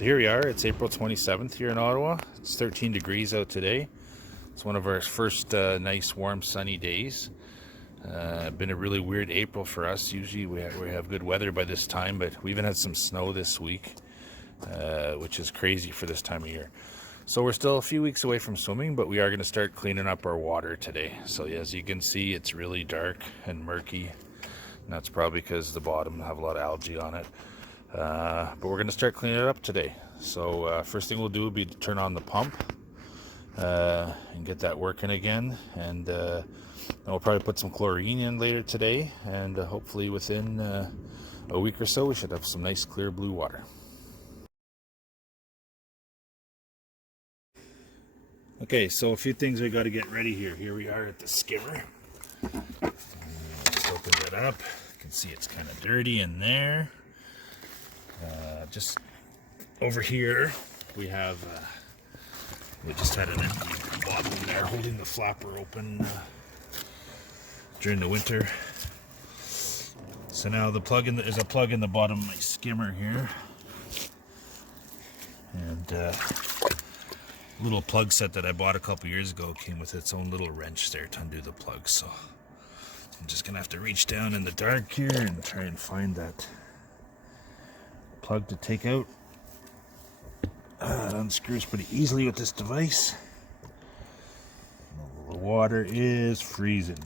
So here we are, it's April 27th here in Ottawa. It's 13 degrees out today. It's one of our first nice warm sunny days. Been a really weird April for us. Usually we have good weather by this time, but we even had some snow this week, which is crazy for this time of year. So we're still a few weeks away from swimming, but we are going to start cleaning up our water today. So as you can see, it's really dark and murky. And that's probably because the bottom have a lot of algae on it. But we're going to start cleaning it up today. So first thing we'll do will be to turn on the pump and get that working again. And then we'll probably put some chlorine in later today. And hopefully within a week or so, we should have some nice clear blue water. Okay, so a few things we got to get ready here. Here we are at the skimmer. Let's open it up. You can see it's kind of dirty in there. Just over here, we have, we just had an empty bottle in there holding the flapper open during the winter. So now there's a plug in the bottom of my skimmer here. And little plug set that I bought a couple years ago came with its own little wrench there to undo the plug. So I'm just gonna have to reach down in the dark here and try and find that plug to take out. It unscrews pretty easily with this device. The water is freezing.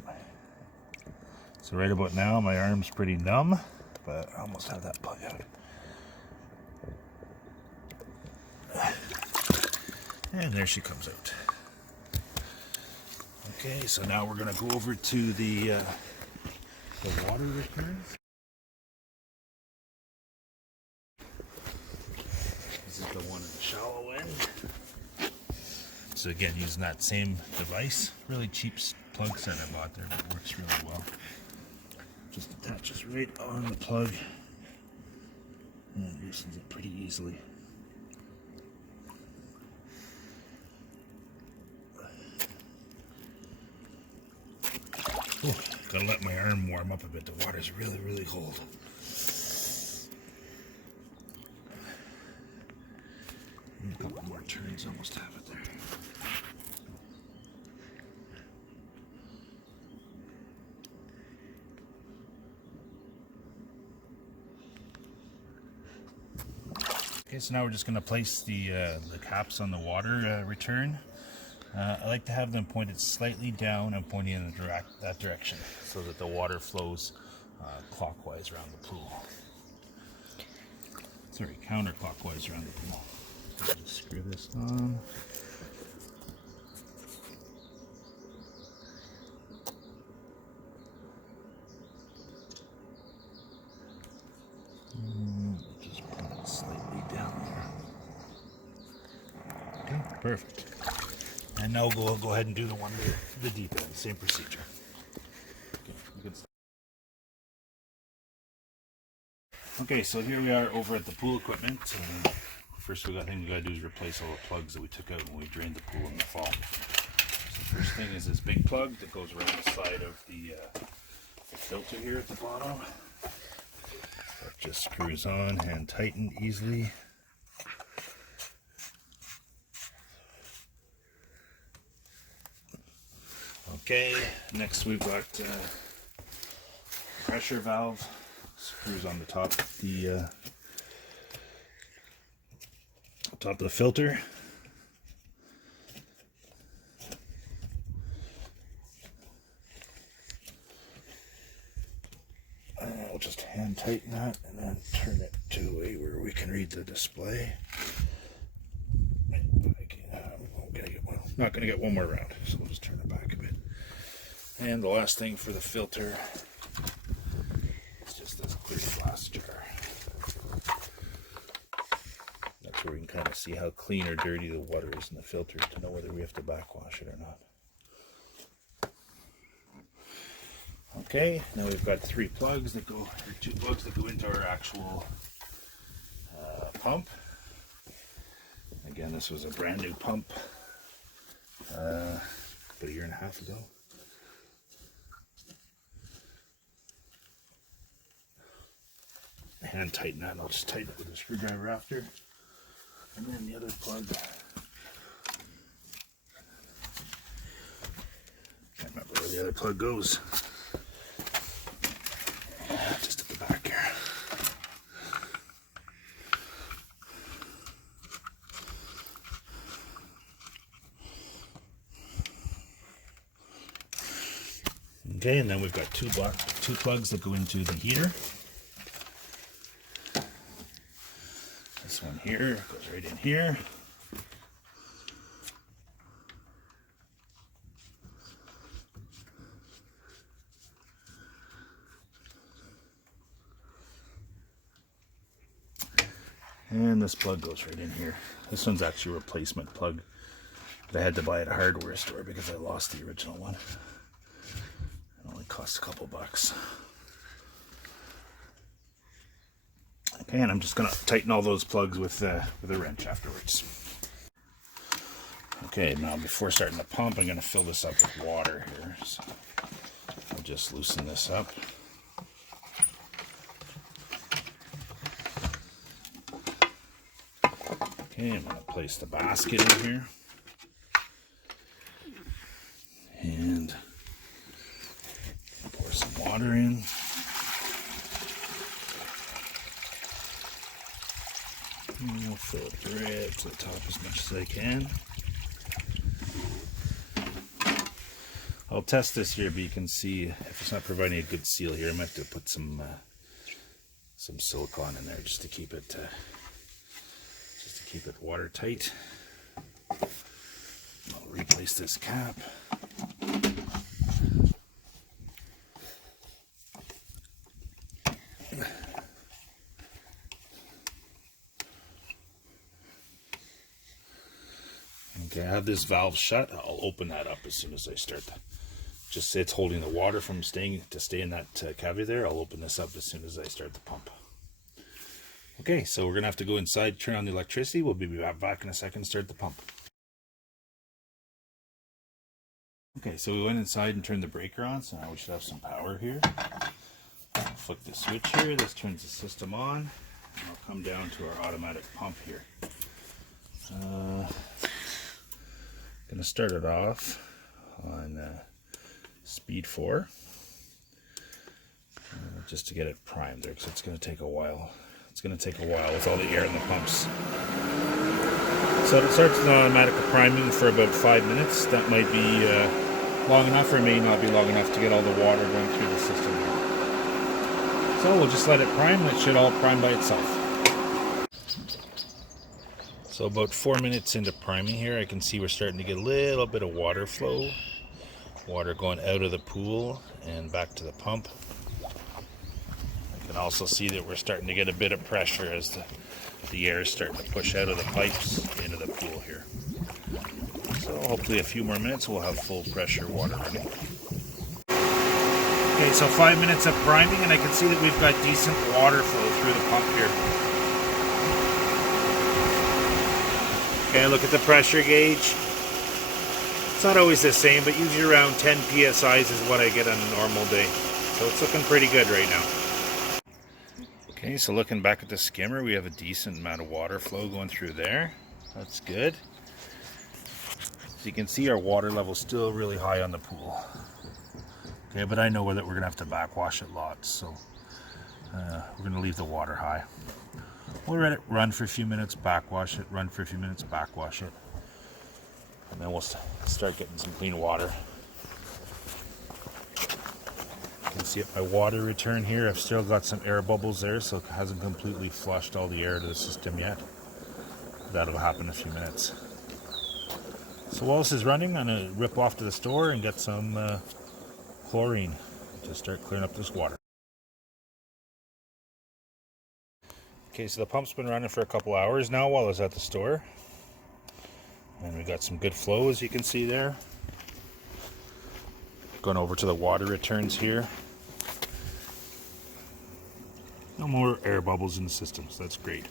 So right about now my arm's pretty numb, but I almost have that plug out. And there she comes out. Okay, so now we're gonna go over to the water return. This is the one in the shallow end. So again, using that same device. Really cheap plug set I bought there, but it works really well. Just attaches right on the plug and loosens it pretty easily. Oh, gotta let my arm warm up a bit. The water's really, really cold. A couple more turns, almost have it there. Okay, so now we're just going to place the caps on the water return. I like to have them pointed slightly down and pointing in that direction so that the water flows clockwise around the pool. Sorry, counterclockwise around the pool. Just screw this on. Just put it slightly down there. Okay, perfect. And now we'll go ahead and do the deep end, same procedure. Okay, you can start. Okay, so here we are over at the pool equipment. First thing we got to do is replace all the plugs that we took out when we drained the pool in the fall. So the first thing is this big plug that goes around the side of the filter here at the bottom. That just screws on and tightened easily. Okay, next we've got pressure valve. Screws on the top of the filter. And we'll just hand tighten that and then turn it to a way where we can read the display. Not going to get one more round, so we'll just turn it back a bit. And the last thing for the filter is just this clear glass jar. That's where we can kind of see how clean or dirty the water is in the filter to know whether we have to backwash it or not. Okay, now we've got two plugs that go into our actual pump. Again, this was a brand new pump about a year and a half ago. Hand tighten that, and I'll just tighten it with a screwdriver after. And then the other plug. Can't remember where the other plug goes. Just at the back here. Okay, and then we've got two plugs that go into the heater. This one here goes right in here. And this plug goes right in here. This one's actually a replacement plug that I had to buy at a hardware store because I lost the original one. It only cost a couple bucks. Okay, and I'm just going to tighten all those plugs with a wrench afterwards. Okay, now before starting the pump, I'm going to fill this up with water here. So I'll just loosen this up. Okay, I'm going to place the basket in here. And pour some water in. And we'll fill it right up to the top as much as I can. I'll test this here, but you can see if it's not providing a good seal here, I might have to put some silicone in there just to keep it watertight. I'll replace this cap. Okay, I have this valve shut. I'll open that up as soon as I start. Just it's holding the water from stay in that cavity there. I'll open this up as soon as I start the pump. Okay, so we're gonna have to go inside, turn on the electricity. We'll be back in a second, start the pump. Okay, so we went inside and turned the breaker on, so now we should have some power here. Flick the switch here, this turns the system on, and I'll come down to our automatic pump here. Gonna start it off on speed 4, just to get it primed there, because it's gonna take a while. It's going to take a while with all the air in the pumps. So it starts with automatic priming for about 5 minutes. That might be long enough, or it may not be long enough to get all the water going through the system. So we'll just let it prime, and it should all prime by itself. So about 4 minutes into priming here, I can see we're starting to get a little bit of water flow. Water going out of the pool and back to the pump. You can also see that we're starting to get a bit of pressure as the air is starting to push out of the pipes into the pool here. So hopefully a few more minutes we'll have full pressure water running. Okay, so 5 minutes of priming, and I can see that we've got decent water flow through the pump here. Okay, look at the pressure gauge. It's not always the same, but usually around 10 psi is what I get on a normal day. So it's looking pretty good right now. Okay, so looking back at the skimmer, we have a decent amount of water flow going through there. That's good. So you can see our water level is still really high on the pool. Okay, but I know that we're going to have to backwash it lots, so we're going to leave the water high. We'll let it run for a few minutes, backwash it, run for a few minutes, backwash it. And then we'll start getting some clean water. You can see at my water return here, I've still got some air bubbles there, so it hasn't completely flushed all the air to the system yet. That'll happen in a few minutes. So while this is running, I'm going to rip off to the store and get some chlorine to start clearing up this water. Okay, so the pump's been running for a couple hours now while I was at the store. And we got some good flow, as you can see there. Going over to the water returns here. No more air bubbles in the system, so that's great.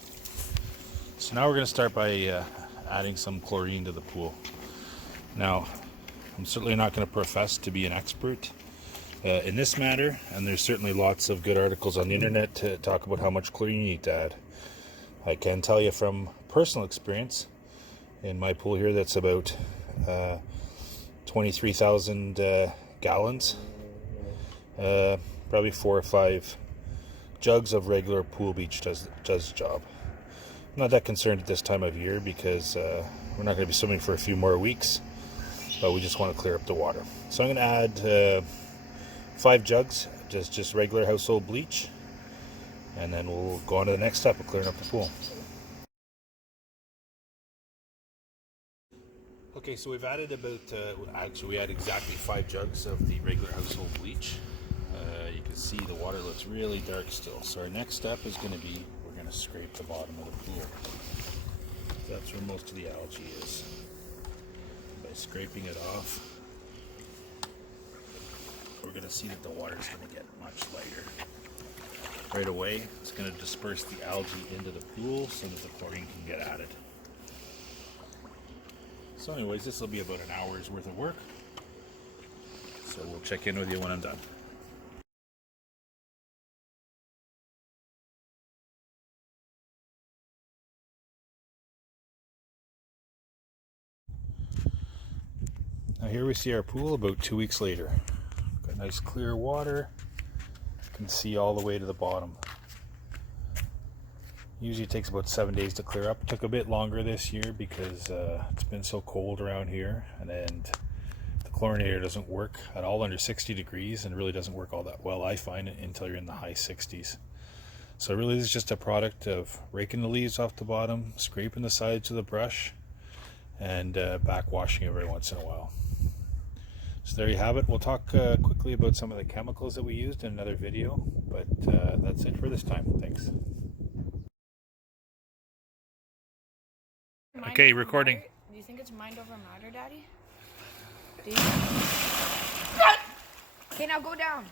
So now we're going to start by adding some chlorine to the pool. Now, I'm certainly not going to profess to be an expert in this matter, and there's certainly lots of good articles on the internet to talk about how much chlorine you need to add. I can tell you from personal experience, in my pool here that's about 23,000 gallons, probably 4 or 5 jugs of regular pool bleach does the job. I'm not that concerned at this time of year because we're not going to be swimming for a few more weeks, but we just want to clear up the water. So I'm going to add 5 jugs, just regular household bleach, and then we'll go on to the next step of clearing up the pool. Okay, so we've added about, actually we had exactly 5 jugs of the regular household bleach. You can see the water looks really dark still. So our next step is going to be, we're going to scrape the bottom of the pool. That's where most of the algae is. By scraping it off, we're going to see that the water is going to get much lighter. Right away, it's going to disperse the algae into the pool so that the chlorine can get added. So anyways, this will be about an hour's worth of work. So we'll check in with you when I'm done. Now here we see our pool about 2 weeks later. Got nice clear water. You can see all the way to the bottom. Usually it takes about 7 days to clear up. It took a bit longer this year because it's been so cold around here, and the chlorinator doesn't work at all under 60 degrees and really doesn't work all that well, I find, it until you're in the high 60s. So really this is just a product of raking the leaves off the bottom, scraping the sides with a brush, and backwashing every once in a while. So there you have it. We'll talk quickly about some of the chemicals that we used in another video, but that's it for this time. Thanks. Okay, recording. Matter? Do you think it's mind over matter, Daddy? Okay, now go down.